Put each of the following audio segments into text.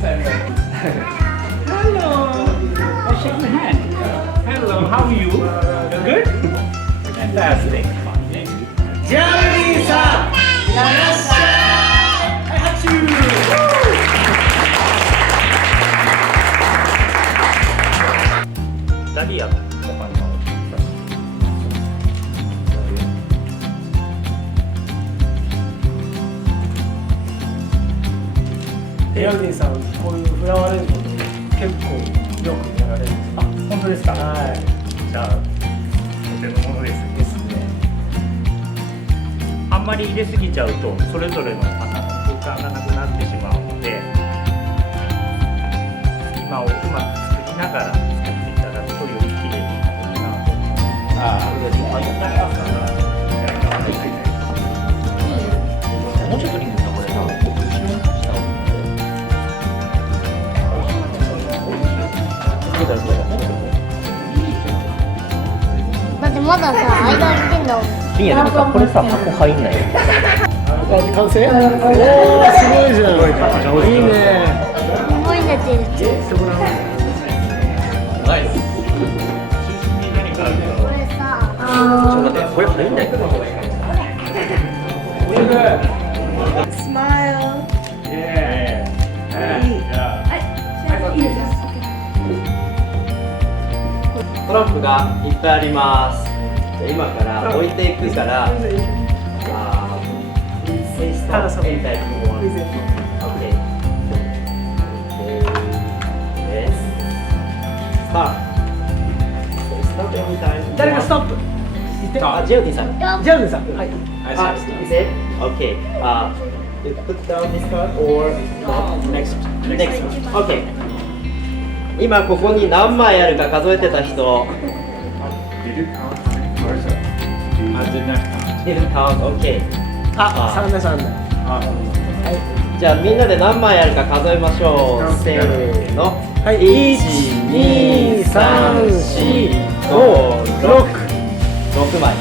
Hello. Shake my hand. Hello. How are you? You're good? Fantastic. ジャウディさん、いらっしゃい。はい、拍手。イタリアの他にもジャウディさん、こういうフラワーレンズ結構よくやられるんですか？あ、本当ですか？はい。じゃあ、お手のものですね。ですね。あんまり入れすぎちゃうとそれぞれの花の空間がなくなってしまうので、隙間をうまく作りながら作っていただくとより綺麗になるなと思います。もうちょっとリングさんこれさ、後ろにした方がだってまださ、間空いてんだもん。いやでもさ、これさ、箱入んないよ。完成？おー、すごいじゃん。いいね。思い出てる。ナイス。これさ、ちょっと待って、これ入んないから。Smile. Yeah. トランプがいっぱいあります。今から置いていくから、ただそこみたいなもの。OK。スタートみたい。誰かストップ。あ、ジェオディさん。ジャウディさん。はい。あ、is it? Okay. You put down this card or next one. Okay. 今ここに何枚あるか数えてた人。Didn't count. Okay. あ、3だ3だ。じゃあみんなで何枚あるか数えましょう。せーの。はい。1、2、3、4、5、6、6枚。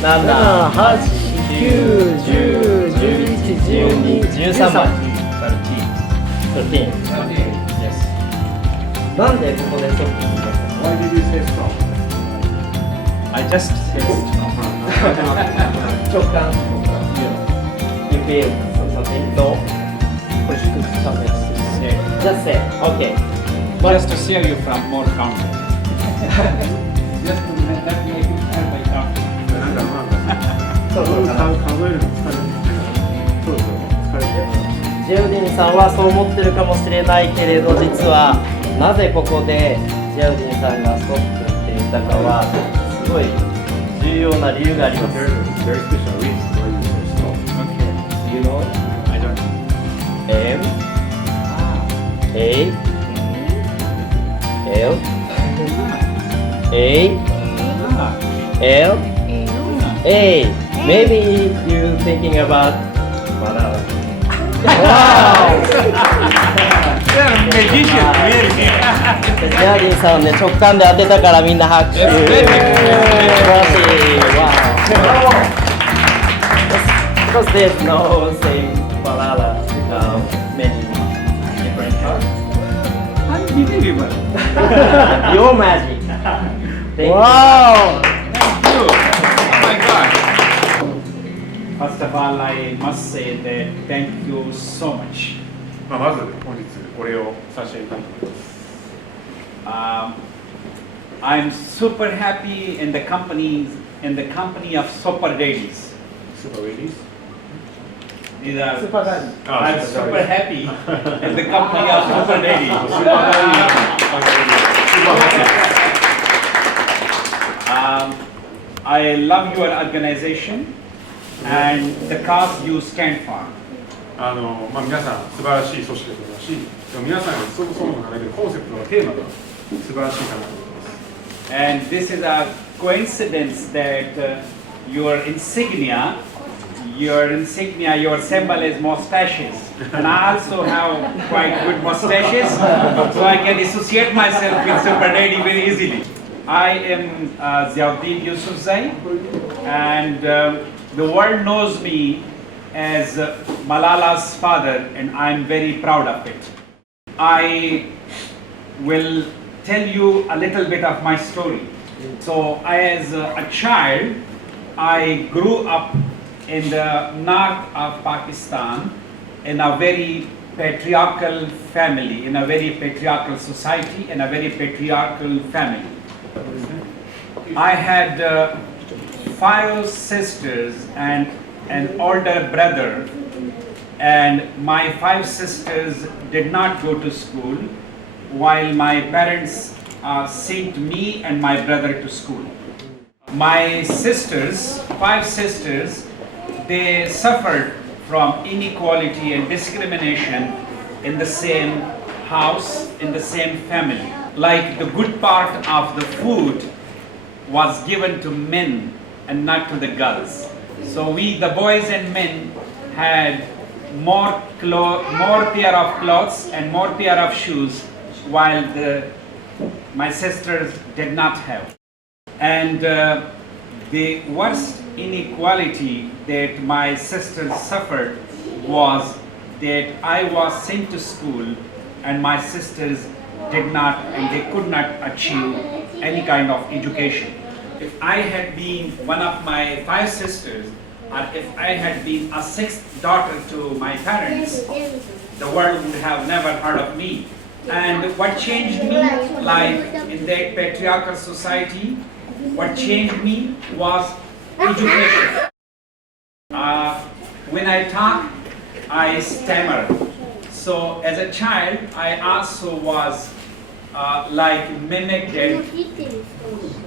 7、7、8、9、10、11、12、13枚。13。なんでここでストップしましたか？ Why did you say stop? I just said stop. 直感。You feel something? No? Just say. Okay. Just to save you from more counting. Just to let me make it by counting. そうそうかな。数えるの疲れる。そうそう、疲れてる。ジェウディンさんはそう思ってるかもしれないけれど、実はなぜここでジェウディンさんがストップって言ったかはすごい重要な理由があります。 There's a very special reason why you say stop. Okay. You know? I don't know. M A L A L A. Maybe you thinking about Malara. Wow! You're a magician, really. ジェアディンさんね、直感で当てたからみんな拍手。素晴らしい。わお。Because there's no same Malala many different cards. Unbelievable. Your magic. Thank you. Wow! Thank you. Oh my God. First of all, I must say that thank you so much. まず本日お礼をさせていただきます。I'm super happy in the company of Super Ladies. Super ladies. These are Super Ladies. I'm super happy in the company of Super Ladies. I love your organization and the cause you stand for. 皆さん素晴らしい組織だと思いますし、皆さんがそもそも考えているコンセプトのテーマが素晴らしいかなと思います。And this is a coincidence that your insignia, your symbol is mustaches. And I also have quite good mustaches, so I can associate myself with Super Lady very easily. I am Jia Yusuf Zai, and the world knows me as Malala's father, and I'm very proud of it. I will tell you a little bit of my story. So, as a child, I grew up in the north of Pakistan in a very patriarchal family, in a very patriarchal society, in a very patriarchal family. I had 5 sisters and an older brother, and my 5 sisters did not go to school, while my parents sent me and my brother to school. My sisters, 5 sisters, they suffered from inequality and discrimination in the same house, in the same family. Like the good part of the food was given to men and not to the girls. So we, the boys and men, had more pair of clothes and more pair of shoes, while my sisters did not have. And the worst inequality that my sisters suffered was that I was sent to school and my sisters did not, and they could not achieve any kind of education. If I had been one of my 5 sisters, or if I had been a 6th daughter to my parents, the world would have never heard of me. And what changed me, like in that patriarchal society, what changed me was education. When I talk, I stammer. So as a child, I also was like mimicked and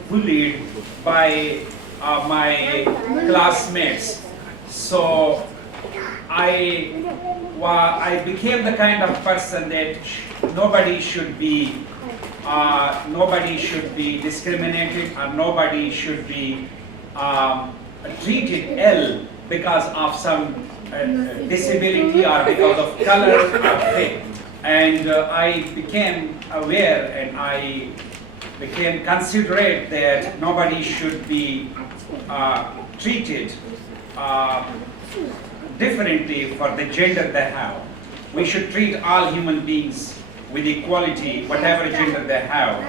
bullied by my classmates. So I became the kind of person that nobody should be discriminated, or nobody should be treated ill because of some disability or because of color or faith. And I became aware and I became considerate that nobody should be treated differently for the gender they have. We should treat all human beings with equality, whatever gender they have.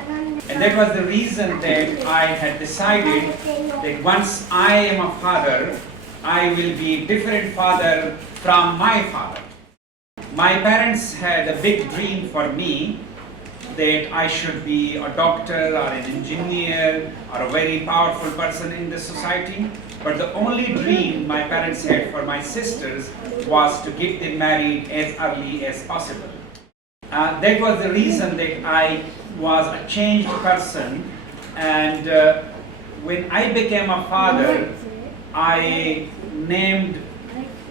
And that was the reason that I had decided that once I am a father, I will be a different father from my father. My parents had a big dream for me that I should be a doctor or an engineer or a very powerful person in the society. But the only dream my parents had for my sisters was to get them married as early as possible. That was the reason that I was a changed person, and when I became a father, I named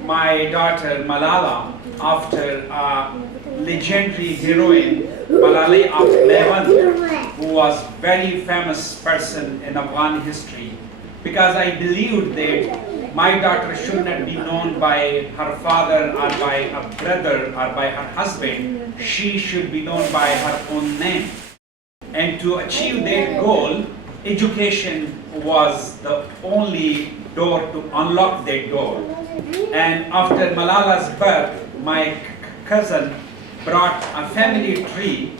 my daughter Malala after a legendary heroine, Malala of Lebanon, who was a very famous person in Afghan history, because I believed that my daughter should not be known by her father or by a brother or by her husband. She should be known by her own name. And to achieve that goal, education was the only door to unlock that door. And after Malala's birth, my cousin brought a family tree,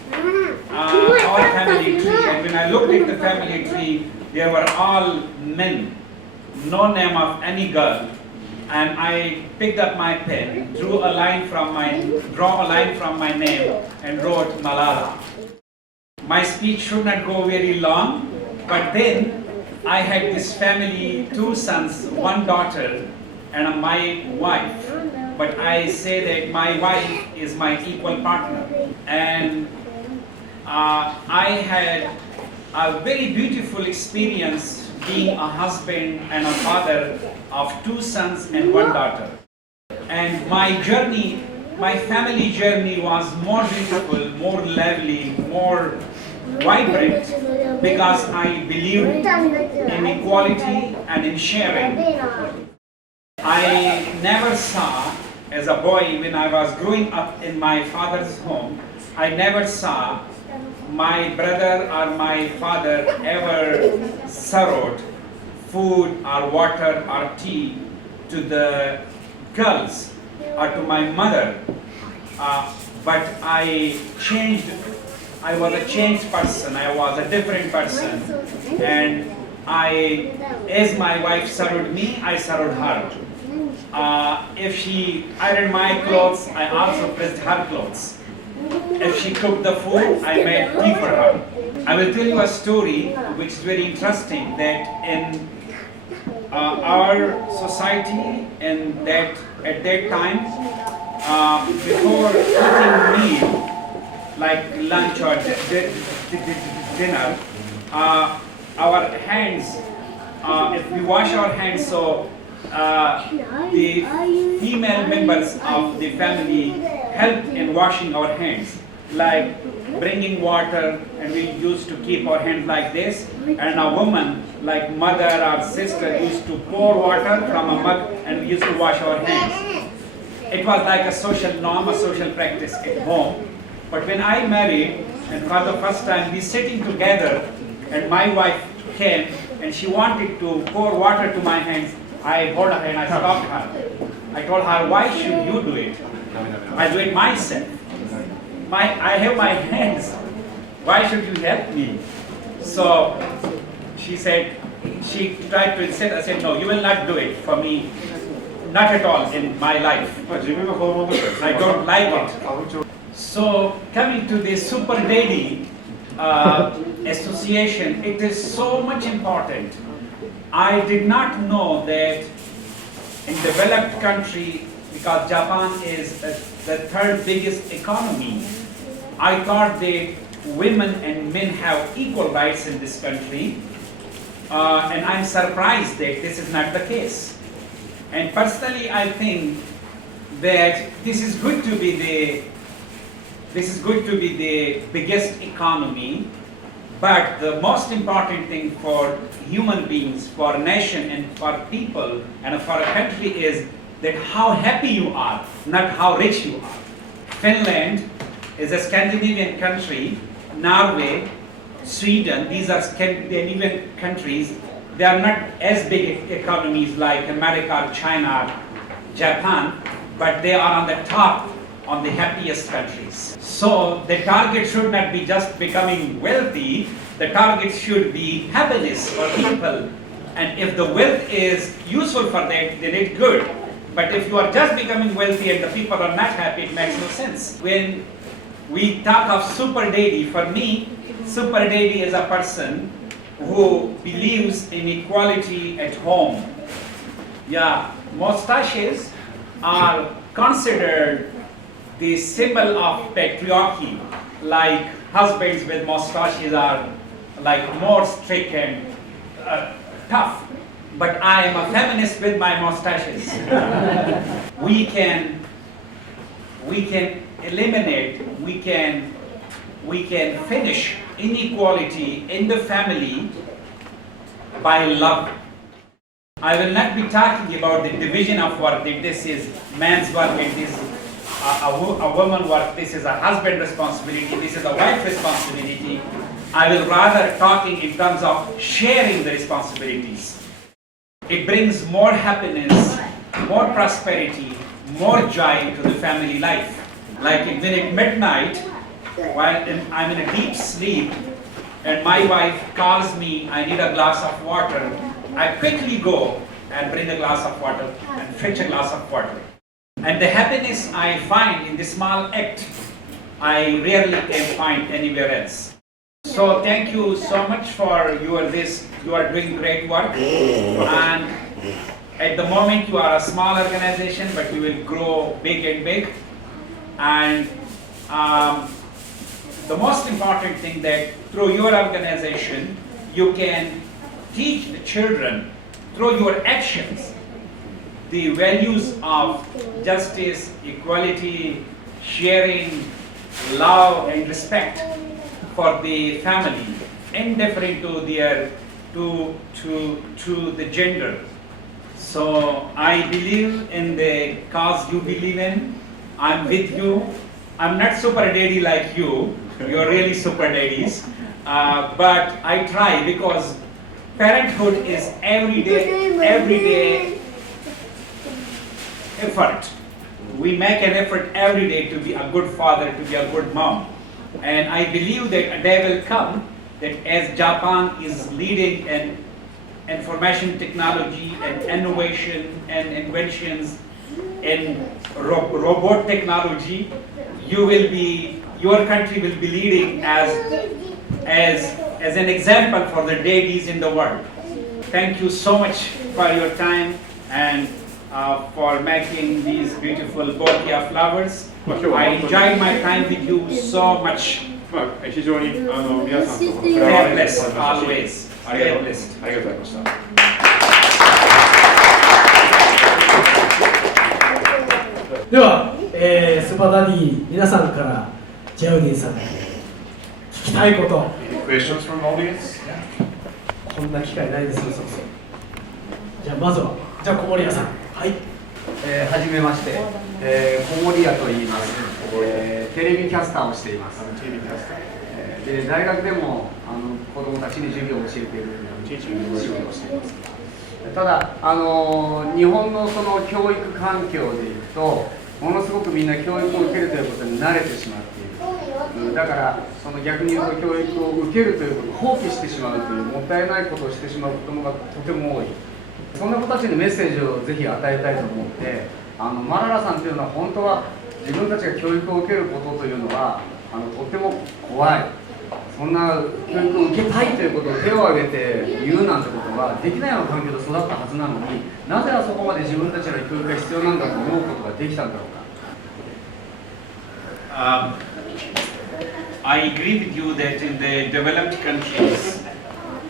our family tree, and when I looked at the family tree, they were all men, no name of any girl. And I picked up my pen, draw a line from my name, and wrote Malala. My speech should not go very long, but then I had this family, 2 sons, 1 daughter, and my wife. But I say that my wife is my equal partner. And I had a very beautiful experience being a husband and a father of 2 sons and 1 daughter. And my journey, my family journey was more beautiful, more lively, more vibrant, because I believed in equality and in sharing. I never saw, as a boy when I was growing up in my father's home, I never saw my brother or my father ever served food or water or tea to the girls or to my mother but I changed. I was a changed person. I was a different person, and as my wife served me, I served her. If she ironed my clothes, I also pressed her clothes. If she cooked the food, I made tea for her. I will tell you a story which is very interesting, that in our society and that at that time, before cooking meal like lunch or dinner, our hands, if we wash our hands, so the female members of the family help in washing our hands, like bringing water, and we used to keep our hands like this, and a woman like mother or sister used to pour water from a mug and we used to wash our hands. It was like a social norm, a social practice at home. But when I married, and for the first time we sitting together, and my wife came and she wanted to pour water to my hands, I hold her and I stopped her. I told her, why should you do it? I do it myself. I have my hands. Why should you help me? So she said, she tried to insist. I said, no, you will not do it for me. Not at all in my life. I don't like it. So coming to the Super Daddy association, it is so much important. I did not know that in developed country, because Japan is the third biggest economy, I thought that women and men have equal rights in this country, and I'm surprised that this is not the case. And personally, I think that this is good to be the biggest economy, but the most important thing for human beings, for a nation and for people and for a country is that how happy you are, not how rich you are. Finland is a Scandinavian country, Norway, Sweden, these are Scandinavian countries. They are not as big economies like America, China, Japan, but they are on the top, on the happiest countries. So the target should not be just becoming wealthy, the target should be happiness for people. And if the wealth is useful for that, then it's good. But if you are just becoming wealthy and the people are not happy, it makes no sense. When we talk of Super Daddy, for me, Super Daddy is a person who believes in equality at home. Yeah, mustaches are considered the symbol of patriarchy. Like husbands with mustaches are like more strict and tough. But I am a feminist with my mustaches. we can eliminate, we can finish inequality in the family by love. I will not be talking about the division of work, that this is man's work and this is a woman work, this is a husband responsibility, this is a wife responsibility. I will rather talking in terms of sharing the responsibilities. It brings more happiness, more prosperity, more joy into the family life. Like when at midnight, while I'm in a deep sleep, and my wife calls me, I need a glass of water, I quickly go and bring a glass of water and fetch a glass of water. And the happiness I find in this small act, I rarely can find anywhere else. So thank you so much for you are doing great work. And at the moment you are a small organization, but you will grow big and big. And the most important thing that through your organization, you can teach the children through your actions the values of justice, equality, sharing, love and respect for the family, indifferent to their to the gender. So I believe in the cause you believe in. I'm with you. I'm not super daddy like you. You're really super daddies. But I try because parenthood is everyday effort. we make an effort every day to be a good father, to be a good mom. And I believe that a day will come that as Japan is leading in information technology and innovation and inventions in robot technology, your country will be leading as an example for the deities in the world. Thank you so much for your time and for making these beautiful bouquet flowers. I enjoyed my time with you so much. 非常に皆さんとこのフラ Stay ワーレン blessed ズの話 always. ありがと Stay う blessed. ございました。では、スパダディ皆さんからジャウディさんに聞きたいこと、 Questions from audience? こんな機会ないですよ、そうそう。じゃあまずは、じゃあ小森屋さん。はい。はじめまして、小森屋と言います、テレビキャスターをしています、で大学でも子どもたちに授業を教えている仕事をしています。ただ日本のその教育環境でいくとものすごくみんな教育を受けるということに慣れてしまっている。だからその逆に言うと教育を受けるということを放棄してしまうというもったいないことをしてしまう子どもがとても多い。そんな子たちにメッセージをぜひ与えたいと思って、マララさんというのは本当は自分たちが教育を受けることというのはとっても怖い。そんな教育を受けたいということを手を挙げて言うなんてことはできないような環境で育ったはずなのに、なぜあそこまで自分たちの教育が必要なんだと思うことができたんだろうか。I agree with you that in the developed countries,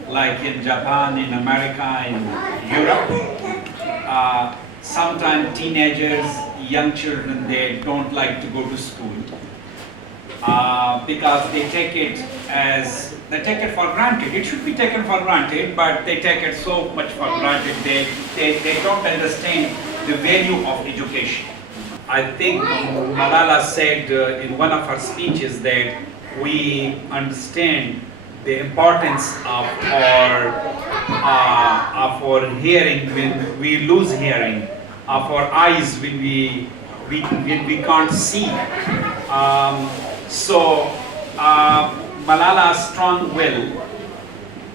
like in Japan, in America, in Europe, sometimes teenagers, young children, they don't like to go to school because they take it for granted. It should be taken for granted, but they take it so much for granted. They don't understand the value of education. I think Malala said in one of her speeches that we understand the importance of our hearing when we lose hearing, of our eyes when we can't see. So Malala's strong will,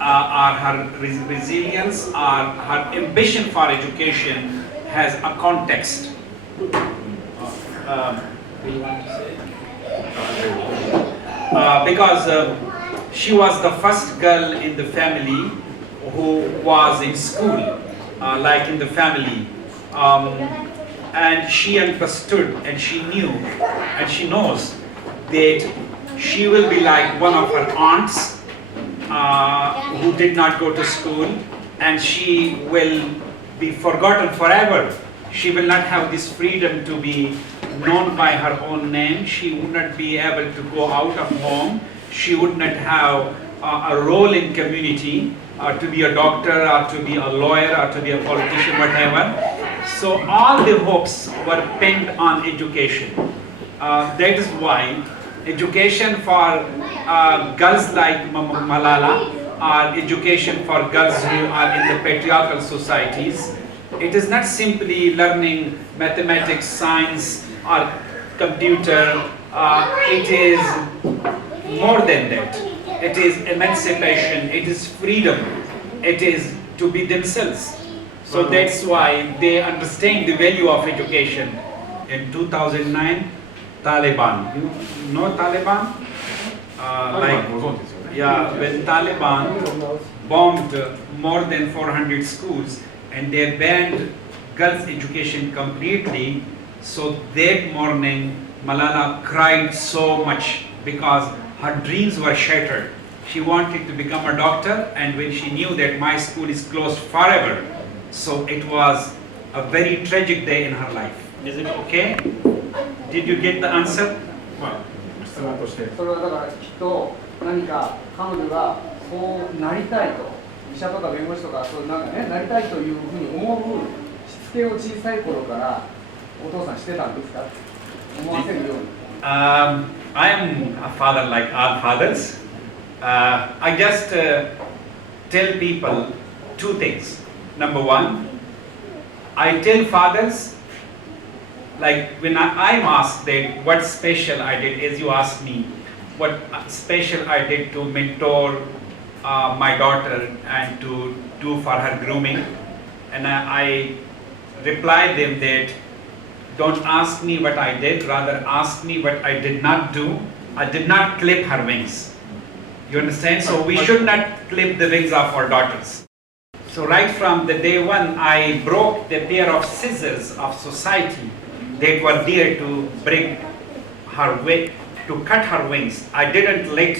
or her resilience, or her ambition for education has a context. Do you want to say? Because she was the first girl in the family who was in school, like in the family, and she understood and she knew and she knows that she will be like one of her aunts who did not go to school, and she will be forgotten forever. She will not have this freedom to be known by her own name. She would not be able to go out of home. She would not have a role in community, to be a doctor or to be a lawyer or to be a politician, whatever. So all the hopes were pinned on education. That is why education for girls like Malala, or education for girls who are in the patriarchal societies, it is not simply learning mathematics, science, or computer. It is more than that. It is emancipation, it is freedom, it is to be themselves. So that's why they understand the value of education. In 2009, Taliban, you know Taliban? Yeah, when Taliban bombed more than 400 schools and they banned girls' education completely, so that morning Malala cried so much because her dreams were shattered. She wanted to become a doctor, and when she knew that my school is closed forever, so it was a very tragic day in her life. Is it okay? Did you get the answer? 質問としてそれはだからきっと何か彼女がそうなりたいと、医者とか弁護士とかそうなんかねなりたいというふうに思うしつけを小さい頃からお父さんしてたんですか？思わせるように。I am a father like all fathers. I just tell people two things. Number one, I tell fathers, like when I'm asked that what special I did, as you asked me, what special I did to mentor my daughter and to do for her grooming, and I replied them that don't ask me what I did, rather ask me what I did not do. I did not clip her wings. You understand? So we should not clip the wings of our daughters. So right from the day one, I broke the pair of scissors of society that were there to bring her way, to cut her wings. I didn't let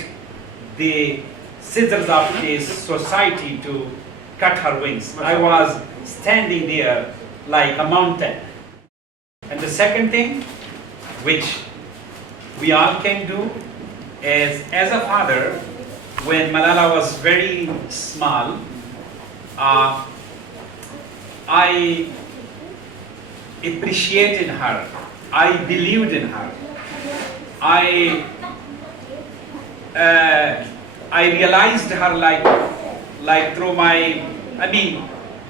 the scissors of the society to cut her wings. I was standing there like a mountain. And the second thing, which we all can do, is as a father, when Malala was very small, I appreciated her. I believed in her. I realized her like through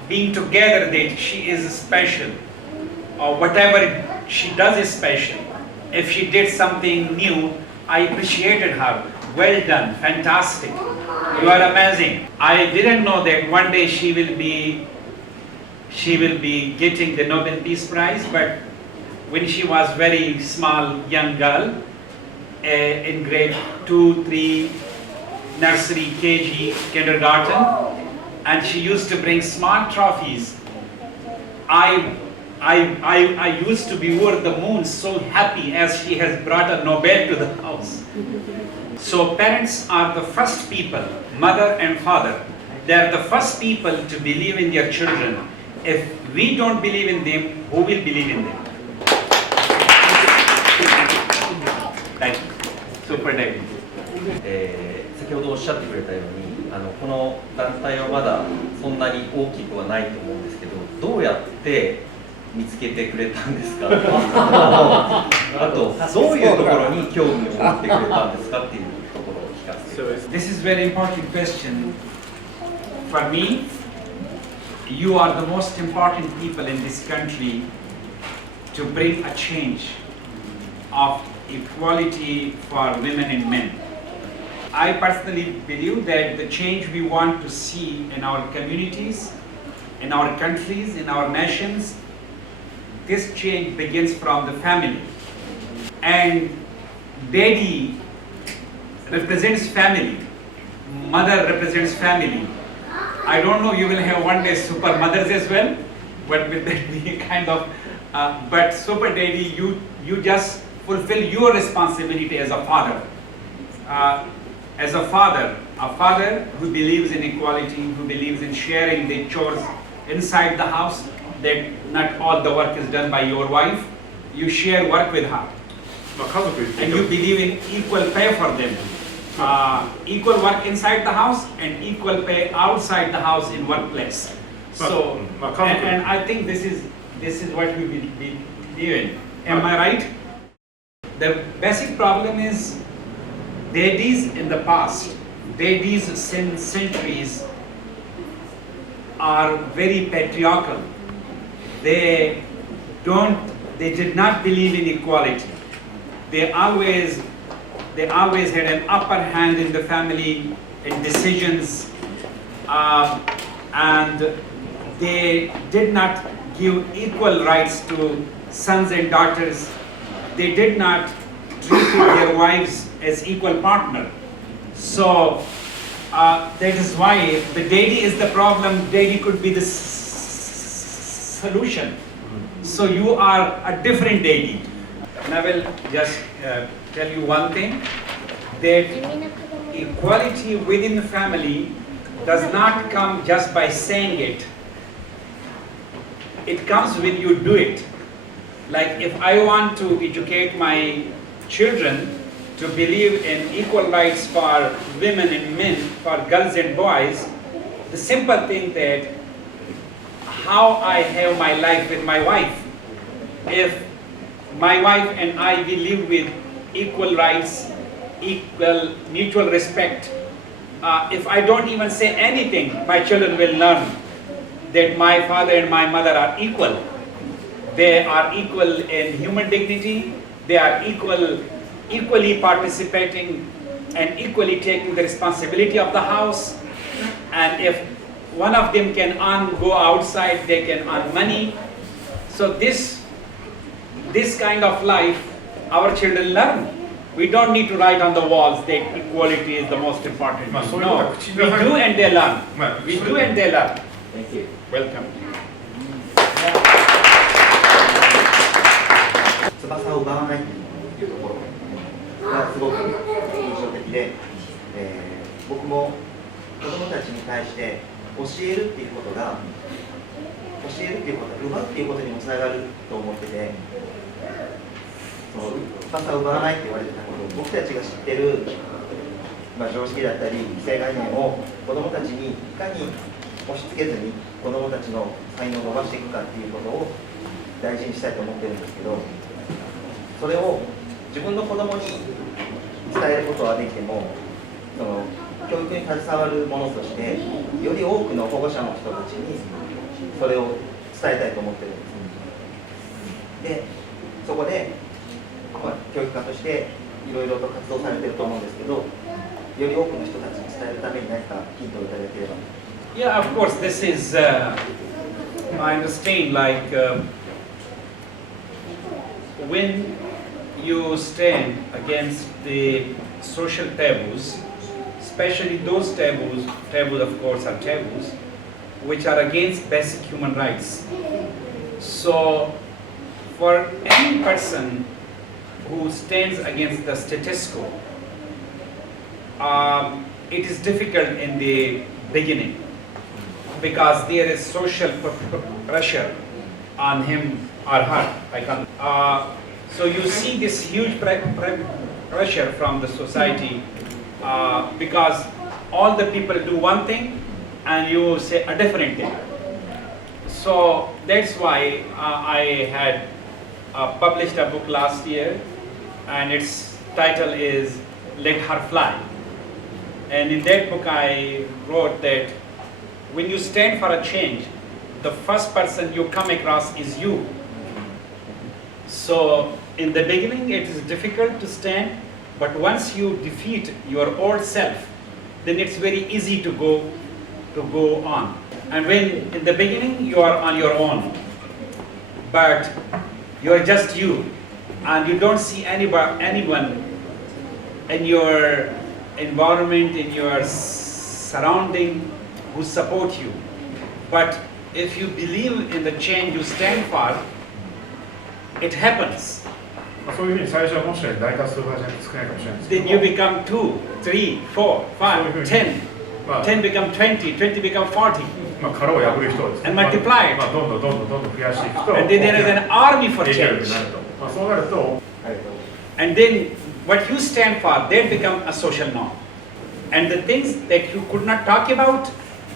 being together, that she is special, or whatever she does is special. If she did something new, I appreciated her. Well done, fantastic. You are amazing. I didn't know that one day she will be getting the Nobel Peace Prize, but when she was very small young girl, in grade 2, 3, nursery, KG, kindergarten, and she used to bring smart trophies. I used to be over the moon, so happy as she has brought a Nobel to the house. So parents are the first people, mother and father, they are the first people to believe in their children. If we don't believe in them, who will believe in them? Thank you. Super David. 先ほどおっしゃってくれたようにこの団体はまだそんなに大きくはないと思うんですけど、どうやって見つけてくれたんですかあとどういうところに興味を持ってくれたんですかっていうところを聞かせてください。 This is very important question. For me, you are the most important people in this country to bring a change of equality for women and men. I personally believe that the change we want to see in our communities, in our countries, in our nations, this change begins from the family. And daddy represents family, mother represents family. I don't know, you will have one day super mothers as well, but will that be kind of, but super daddy, you just fulfill your responsibility as a father. As a father who believes in equality, who believes in sharing the chores inside the house, that not all the work is done by your wife, you share work with her. And you believe in equal pay for them. Equal work inside the house and equal pay outside the house in workplace. So, and I think this is what we believe in. Am I right? The basic problem is daddies in the past, daddies since centuries are very patriarchal. They did not believe in equality. They always had an upper hand in the family in decisions, and they did not give equal rights to sons and daughters. They did not treat their wives as equal partner. So that is why if the daddy is the problem, daddy could be the solution. So you are a different daddy. And I will just tell you one thing, that equality within the family does not come just by saying it. It comes when you do it. Like if I want to educate my children to believe in equal rights for women and men, for girls and boys, the simple thing that how I have my life with my wife. If my wife and I will live with equal rights, equal mutual respect, if I don't even say anything, my children will learn that my father and my mother are equal. they are equal in human dignity, they are equally participating and equally taking the responsibility of the house. And if one of them can go outside, they can earn money. So this kind of life our children learn. We don't need to write on the walls that equality is the most important. No, we do and they learn. We do and they learn. Thank you. Welcome. 翼を奪わないというところがすごく印象的で、僕も子どもたちに対して教えるっていうことが奪うっていうことにもつながると思ってて、翼を奪わないって言われてたことを僕たちが知ってる、常識だったり既成概念を子どもたちにいかに押し付けずに子どもたちの才能を伸ばしていくかっていうことを大事にしたいと思ってるんですけど、それを自分の子どもに伝えることはできても、教育に携わる者としてより多くの保護者の人たちにそれを伝えたいと思ってるんです。で、そこで、教育家としていろいろと活動されてると思うんですけど、より多くの人たちに伝えるために何かヒントをいただければ。Yeah, of course, this is, I understand, like, when you stand against the social taboos, especially those taboos of course are taboos, which are against basic human rights. So, for any person who stands against the status quo, it is difficult in the beginning because there is social pressure on him or her. So you see this huge pressure from the society because all the people do one thing and you say a different thing. So that's why I had published a book last year, and its title is Let Her Fly. And in that book I wrote that when you stand for a change, the first person you come across is you. So in the beginning it is difficult to stand, but once you defeat your old self, then it's very easy to go on. And when in the beginning you are on your own, but you are just you, and you don't see anyone in your environment, in your surrounding who support you. But if you believe in the change you stand for, it happens. そういうふうに最初はもしかして大多数派じゃなくて少ないかもしれないですけど、 Then you become 2, 3, 4, 5, 10. 10 become 20, 20 become 40. 殻を破る人はですね、 And multiply it. どんどん増やしていくと、 And then there is an army for 影響力 change. になると、そうなると、 And then what you stand for, that become a social norm. And the things that you could not talk about,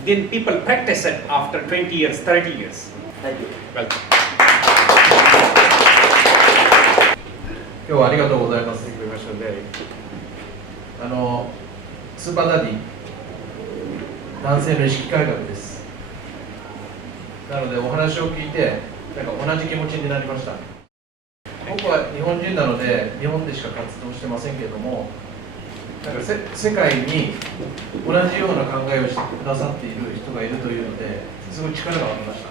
then people practice it after 20 years, 30 years. Thank you. Welcome. 今日はありがとうございます。続きましてで、スーパーダディ、男性の意識改革です。なのでお話を聞いて、同じ気持ちになりました。僕は日本人なので、日本でしか活動してませんけれども、世界に同じような考えをしてくださっている人がいるというので、すごい力が湧きました。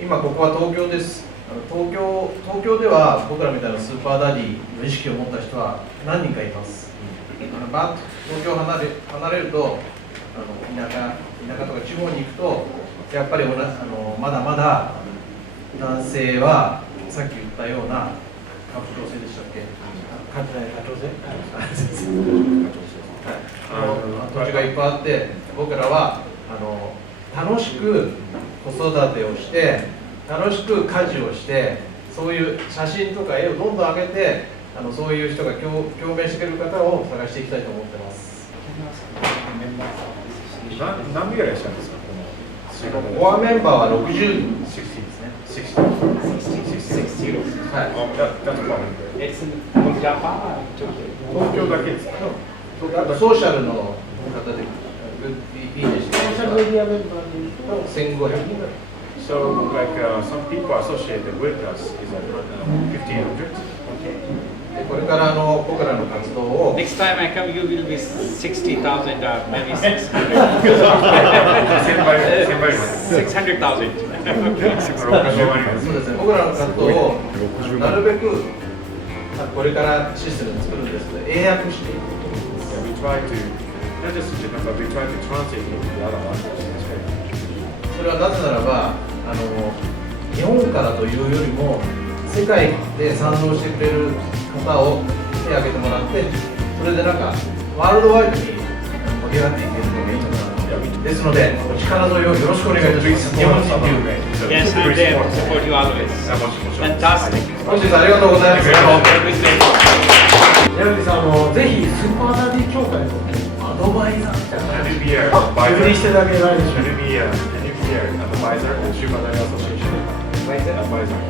今ここは東京です。東京では僕らみたいなスーパーダディの意識を持った人は何人かいます。バッと東京を離れると田舎とか地方に行くとやっぱりまだまだ男性はさっき言ったような家父長制でしたっけ？家長制？土地がいっぱいあって僕らは楽しく子育てをして楽しく家事をしてそういう写真とか絵をどんどん上げてそういう人が共鳴してくれる方を探していきたいと思ってます。何名ぐらいいらっしゃるんですか？コアメンバーは60人。60ですね。60。はい。It's in Japan. 東京だけですか？ソーシャルの方でいいです。ソーシャルメディアメンバーで1500人ぐらい。So, like some people associated with us is like 1,500. でこれから僕らの活動を Next time I come, you will be 60,000 or maybe 600,000. そうですね、僕らの活動をなるべくこれからシステムを作るんですので英訳していく。We try to not just to Japan, but we try to translate it into the other languages. それはなぜならば日本からというよりも世界で賛同してくれる方を手を挙げてもらって、それでなんかワールドワイドに盛り上がっていけるのがいいのかなですので、お力添えをよろしくお願いいたします。日本人留学 Yes, I'm there to support you always. Fantastic. 本日ありがとうございます。矢口さんぜひスーパーダディ協会のアドバイザーみたいな感じで確認していただけないでしょうか。Advisor and Super Daily Association. Advisor.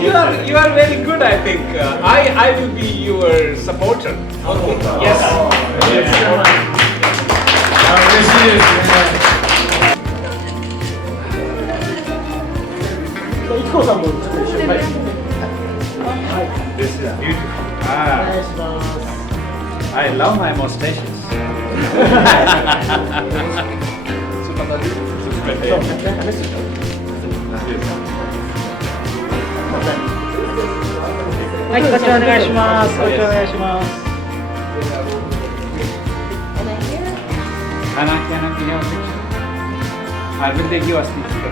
You are very good, I think. I will be your supporter. Yes. 嬉しいですね。いちこさんもちょっと一緒に。This is beautiful. I love my mustaches.はい、こちらお願いします。こちらお願いします。Can I give you a picture? I will take you a picture.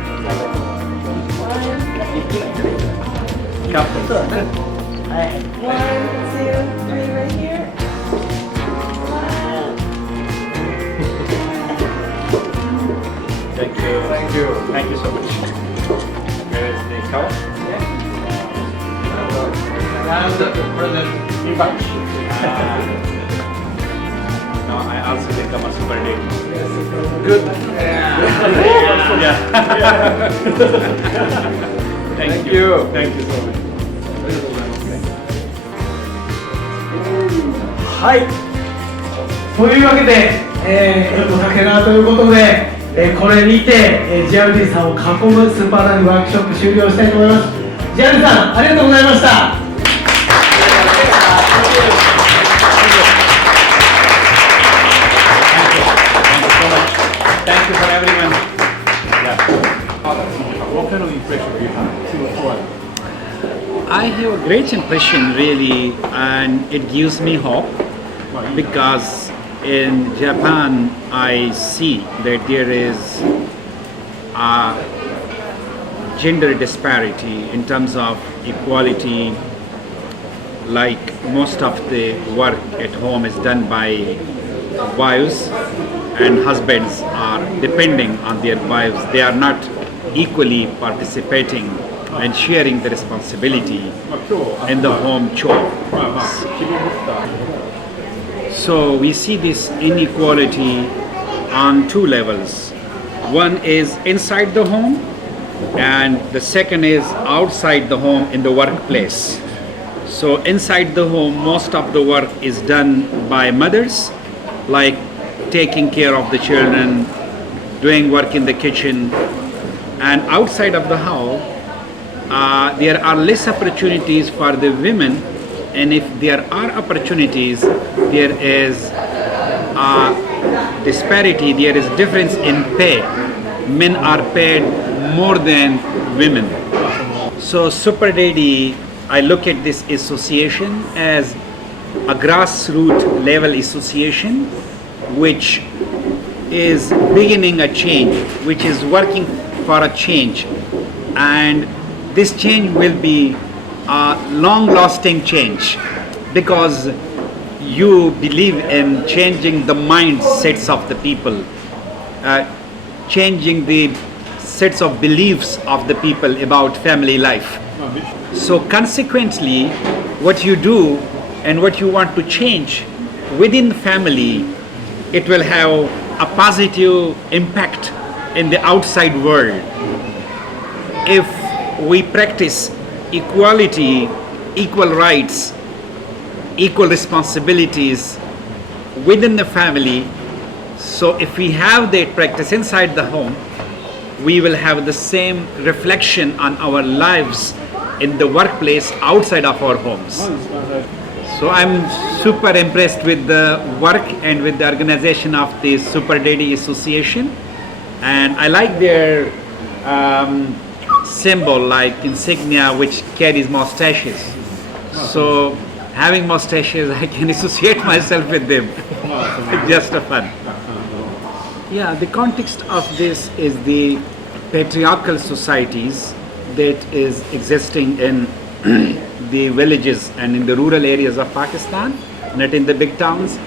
Thank you. Thank you. Thank you so much. Where is the cow? And President Ibachi. No, I also become a super daddy. Good. Yeah. Thank you. Thank you so much. はい。というわけで、竹縄ということで、これにて、ジアウディさんを囲むスーパーランワークショップ終了したいと思います。ジアウディさん、ありがとうございました。Thank you for everyone. What kind of impression do you have? I have a great impression really, and it gives me hope because in Japan I see that there is a gender disparity in terms of equality. Like most of the work at home is done by wives, and husbands are depending on their wives. They are not equally participating and sharing the responsibility in the home chores. So we see this inequality on two levels. One is inside the home, and the second is outside the home in the workplace. So inside the home, most of the work is done by mothers, like taking care of the children, doing work in the kitchen. And outside of the house, there are less opportunities for the women, and if there are opportunities, there is a disparity, there is difference in pay. Men are paid more than women. So Super Daddy, I look at this association as a grassroots level association which is beginning a change, which is working for a change, and this change will be a long-lasting change because you believe in changing the mindsets of the people, changing the sets of beliefs of the people about family life. So consequently, what you do and what you want to change within family, it will have a positive impact in the outside world. If we practice equality, equal rights, equal responsibilities within the family, So if we have that practice inside the home, we will have the same reflection on our lives in the workplace outside of our homes. So I'm super impressed with the work and with the organization of the Super Daddy Association, and I like their symbol, like insignia, which carries mustaches. So having mustaches, I can associate myself with them. Just a fun. Yeah, the context of this is the patriarchal societies that is existing in the villages and in the rural areas of Pakistan, not in the big towns.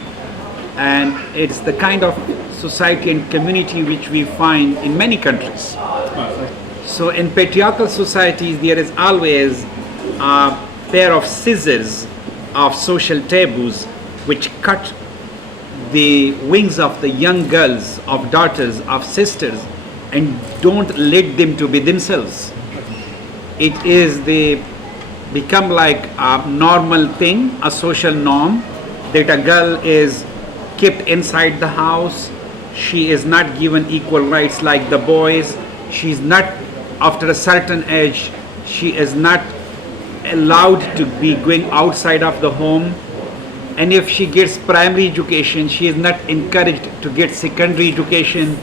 And it's the kind of society and community which we find in many countries. So in patriarchal societies, there is always a pair of scissors of social taboos which cut the wings of the young girls, of daughters, of sisters, and don't let them to be themselves. It is become like a normal thing, a social norm, that a girl is kept inside the house. She is not given equal rights like the boys. She is not, after a certain age, she is not allowed to be going outside of the home. And if she gets primary education, she is not encouraged to get secondary education.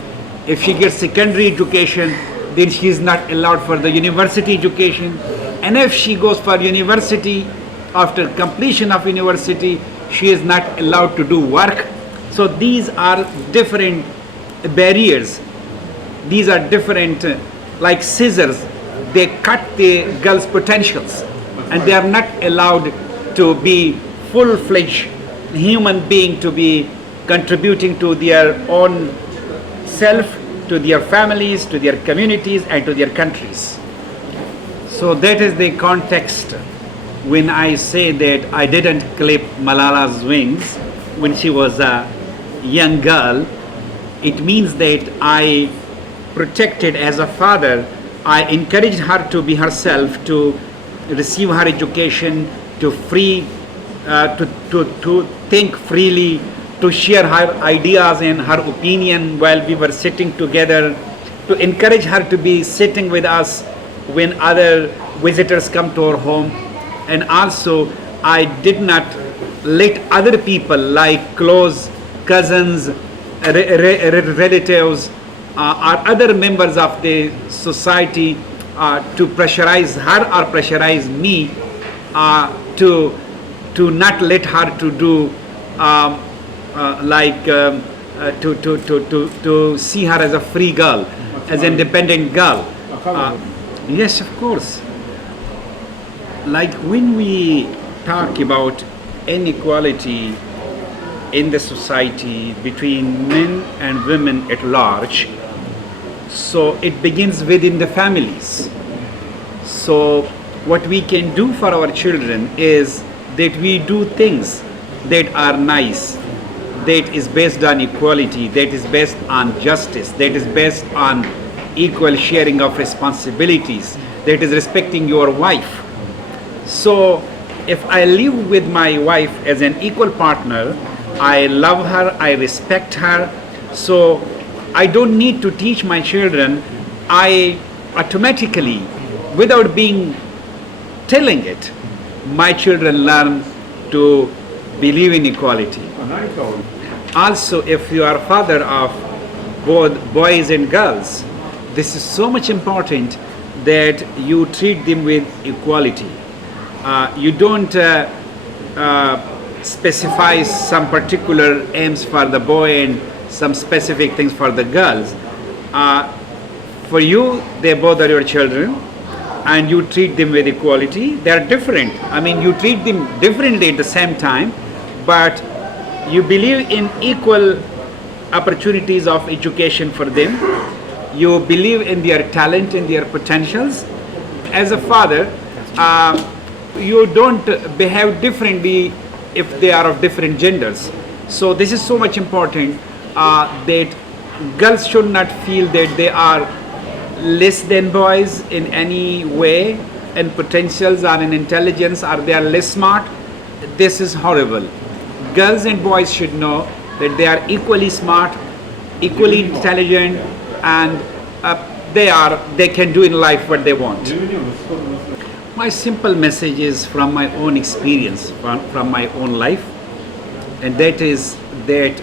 If she gets secondary education, then she is not allowed for the university education. And if she goes for university, after completion of university, she is not allowed to do work. So these are different barriers. These are different, like scissors. They cut the girls' potentials, and they are not allowed to be full-fledged human being, to be contributing to their own self, to their families, to their communities, and to their countries. So that is the context when I say that I didn't clip Malala's wings when she was a young girl. It means that I protected, as a father, I encouraged her to be herself, to receive her education, to think freely, to share her ideas and her opinion while we were sitting together, to encourage her to be sitting with us when other visitors come to our home. And also I did not let other people, like close cousins, relatives, or other members of the society to pressurize her or pressurize me to not let her to do to see her as a free girl, as an independent girl. Yes, of course. Like when we talk about inequality in the society between men and women at large, so it begins within the families. So what we can do for our children is that we do things that are nice, that is based on equality, that is based on justice, that is based on equal sharing of responsibilities, that is respecting your wife. So if I live with my wife as an equal partner, I love her, I respect her, so I don't need to teach my children. I automatically, without being telling it, my children learn to believe in equality. Also, if you are father of both boys and girls, this is so much important that you treat them with equality. You don't specify some particular aims for the boy and some specific things for the girls. For you, they both are your children, and you treat them with equality. They are different. I mean, you treat them differently at the same time, but you believe in equal opportunities of education for them. You believe in their talent and their potentials. As a father, you don't behave differently if they are of different genders. So this is so much important, that girls should not feel that they are less than boys in any way, in potentials or in intelligence, or they are less smart. This is horrible. Girls and boys should know that they are equally smart, equally intelligent, and they can do in life what they want. My simple message is from my own experience, from my own life, and that is that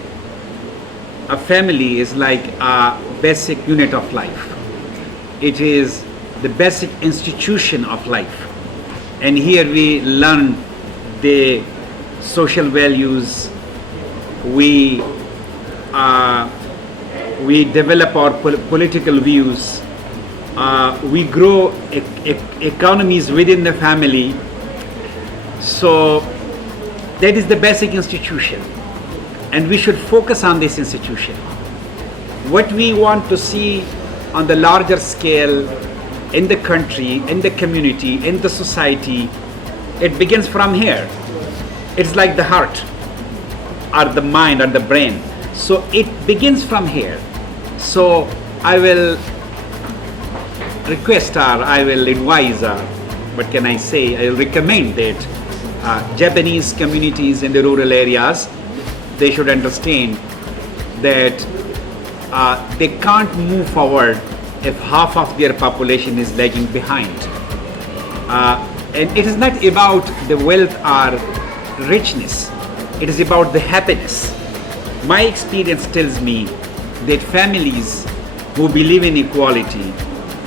a family is like a basic unit of life. It is the basic institution of life, and here we learn the social values. We develop our political views. We grow economies within the family. So that is the basic institution, and we should focus on this institution. What we want to see on the larger scale in the country, in the community, in the society, it begins from here. It's like the heart or the mind or the brain. So it begins from here. So I will request, or I will advise, what can I say, I will recommend that Japanese communities in the rural areas, they should understand that they can't move forward if half of their population is lagging behind. And it is not about the wealth or richness, it is about the happiness. My experience tells me that families who believe in equality,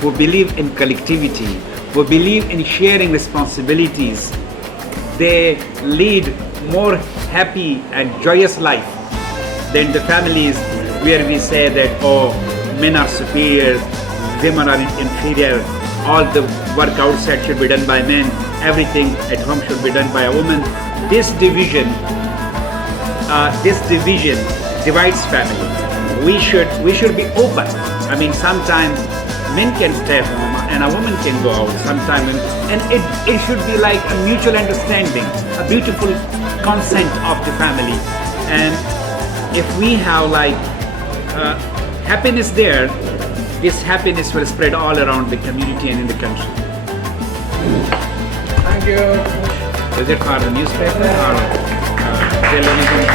who believe in collectivity, who believe in sharing responsibilities, they lead more happy and joyous life than the families where we say that, oh, men are superior, women are inferior, all the work outside should be done by men, everything at home should be done by a woman. This division divides family. We should be open. I mean, sometimes men can stay home and a woman can go out sometimes, and it should be like a mutual understanding, a beautiful consent of the family. And if we have like happiness there, this happiness will spread all around the community and in the country. Thank you. Is it for the newspaper or television?